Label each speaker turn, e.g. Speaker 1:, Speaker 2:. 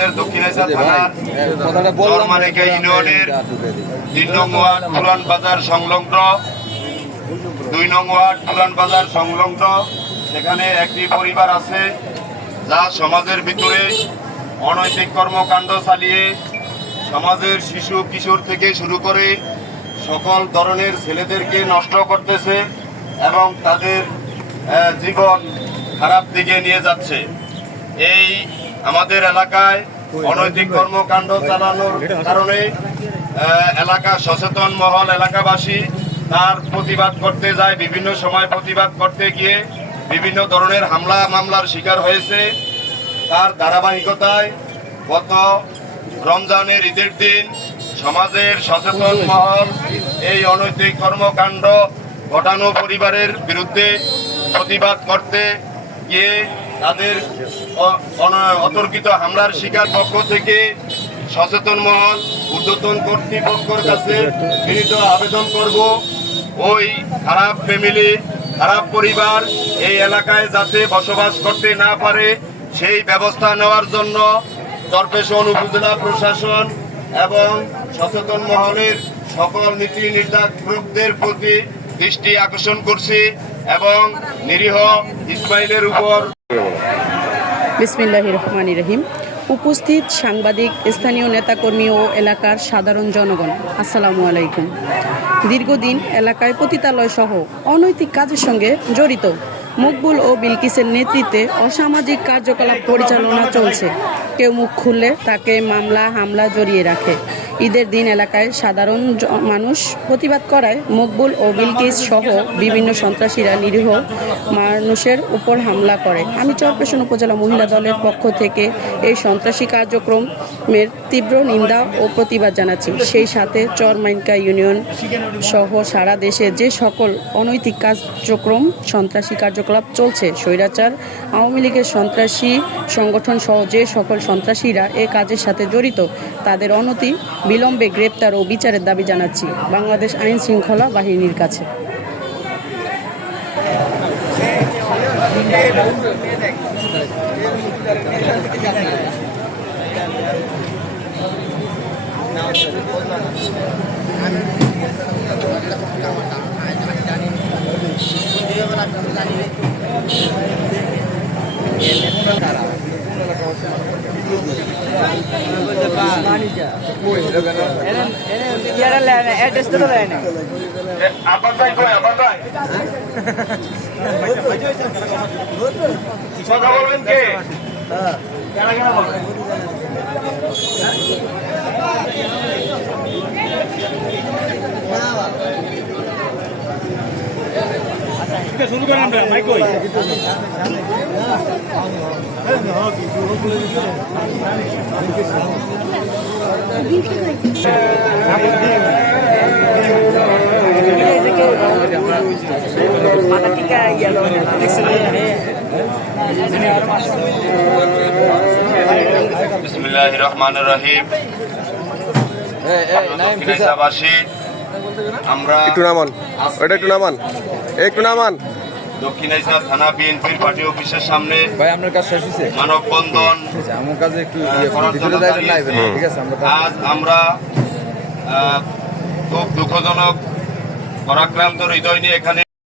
Speaker 1: আমাদের দক্ষিণেশ্বর থানার চরমানিকা ইউনিয়নের তিন নং ওয়ার্ড পুরান বাজার সংলগ্ন। দুই নং ওয়ার্ড পুরান বাজার সংলগ্ন। সেখানে একটি পরিবার আছে যা সমাজের ভিতরে অনৈতিক কর্মকাণ্ড চালিয়ে সমাজের শিশু কিশোর থেকে শুরু করে সকল ধরনের ছেলেদেরকে নষ্ট করতেছে এবং তাদের জীবন খারাপ দিকে নিয়ে যাচ্ছে। এই আমাদের এলাকায় অনৈতিক কর্মকাণ্ড চালানোর কারণে এলাকা সচেতন মহল এলাকাবাসী তার প্রতিবাদ করতে যায়, বিভিন্ন সময় প্রতিবাদ করতে গিয়ে বিভিন্ন ধরনের হামলা মামলার শিকার হয়েছে। তার ধারাবাহিকতায় গত রমজানের ঈদের দিন সমাজের সচেতন মহল এই অনৈতিক কর্মকাণ্ড ঘটানো পরিবারের বিরুদ্ধে প্রতিবাদ করতে গিয়ে তাদের অতর্কিত হামলার শিকার পক্ষ থেকে সচেতন মহল, ঊর্ধ্বতন কর্তৃপক্ষের কাছে বিনীত আবেদন করব। ওই খারাপ ফ্যামিলি, খারাপ পরিবার এই এলাকায় যাতে বসবাস করতে না পারে, সেই ব্যবস্থা নেওয়ার জন্য চরপেশন উপজেলা প্রশাসন এবং সচেতন মহলের সকল নীতি নির্ধারকদের প্রতি দৃষ্টি আকর্ষণ করছি এবং নিরীহ ইসমাইলের উপর
Speaker 2: বিসমিল্লাহ রহমান রহিম। উপস্থিত সাংবাদিক, স্থানীয় নেতাকর্মী ও এলাকার সাধারণ জনগণ, আসসালামু আলাইকুম। দীর্ঘদিন এলাকায় পতিতালয় সহ অনৈতিক কাজের সঙ্গে জড়িত। মকবুল ও বিলকিসের নেতৃত্বে অসামাজিক কার্যকলাপ পরিচালনা চলছে। কেউ মুখ খুললে তাকে মামলা, হামলা জড়িয়ে রাখে। ঈদের দিন এলাকায় সাধারণ মানুষ প্রতিবাদ করায় মকবুল ও বিলকিস সহ বিভিন্ন সন্ত্রাসীরা নিরীহ মানুষের উপর হামলা করে। আমি চরপেশন উপজেলা মহিলা দলের পক্ষ থেকে এই সন্ত্রাসী কার্যক্রমের তীব্র নিন্দা ও প্রতিবাদ জানাচ্ছি। সেই সাথে চরমাইনকা ইউনিয়ন সহ সারা দেশে যে সকল অনৈতিক কার্যক্রম সন্ত্রাসী কার্যকলাপ চলছে। স্বৈরাচার, আওয়ামী লীগের সন্ত্রাসী সংগঠন সহ যে সকল সন্ত্রাসীরা এ কাজের সাথে জড়িত, তাদের অনতি, বিলম্বে গ্রেপ্তার ও বিচারের দাবি জানাচ্ছি বাংলাদেশ আইন শৃঙ্খলা বাহিনীর কাছে।
Speaker 1: কথা বলবেন কে কেনা কেনা বলবেন
Speaker 3: শুরু করেন আমরা মাইক কই?
Speaker 4: মাথা টিকা ইয়া
Speaker 1: বিসমিল্লাহ রহমান রহিম দক্ষিণাবাসী আমরা
Speaker 5: একটু নামান ওটা একটু নামান একটু নামান
Speaker 1: থানা বিএনপির পার্টি অফিসের সামনে
Speaker 6: ভাই আপনার কাজ শেষ হয়েছে?
Speaker 1: মানববন্ধন
Speaker 6: আমার কাছে একটু ইয়ে ঠিক আছে
Speaker 1: আজ আমরা আহ, খুব দুঃখজনক পরাক্রান্ত হৃদয় নিয়ে এখানে